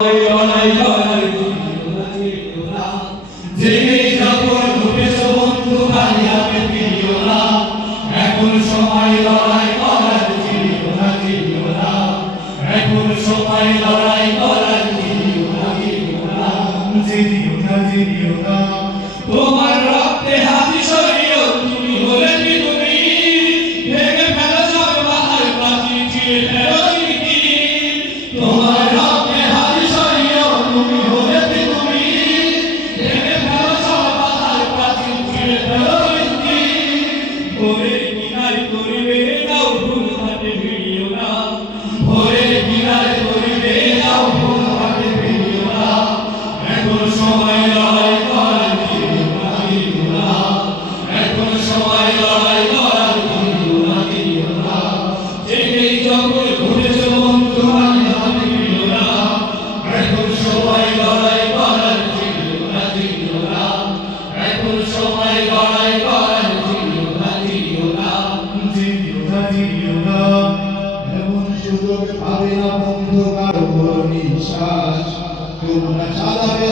এখন সময় লড়াই করার, জিনিও না জিনিও না। এখন সময় লড়াই করার, জিনিও না জিনিও না। জিনিও না জিনিও না। তোমার রক্তে হাতি সরিয়ে তুমি হলে কি তুমি, ভেঙে ফেলো সব বাহার প্রাচীর, চিরে ফেলো ইতি। তোমার রক্তে হাতি সরিয়ে তুমি হলে কি তুমি, ভেঙে ফেলো সব বাহার প্রাচীর, চিরে ফেলো ইতি। ভোরের কিনারে করিবে দাও ভুল হাতে ভিড়িও না, ভোরের কিনারে করিবে দাও ভুল হাতে ভিড়িও না। এখন সময় লড়াই করার, জিনিও না জিনিও না। এখন সময় লড়াই করার, জিনিও না জিনিও না। জেগেই যখন ঘুরেছ বন্ধু হাতে ভিড়িও না। এখন সময় লড়াই করার, জিনিও না জিনিও না। এখন সময় লড়াই করার, জিনিও না জিনিও না। জিনিও না জিনিও না। এমন সুযোগ পাবে না বন্ধু কারো নিঃশ্বাস, তোমরা চালাবে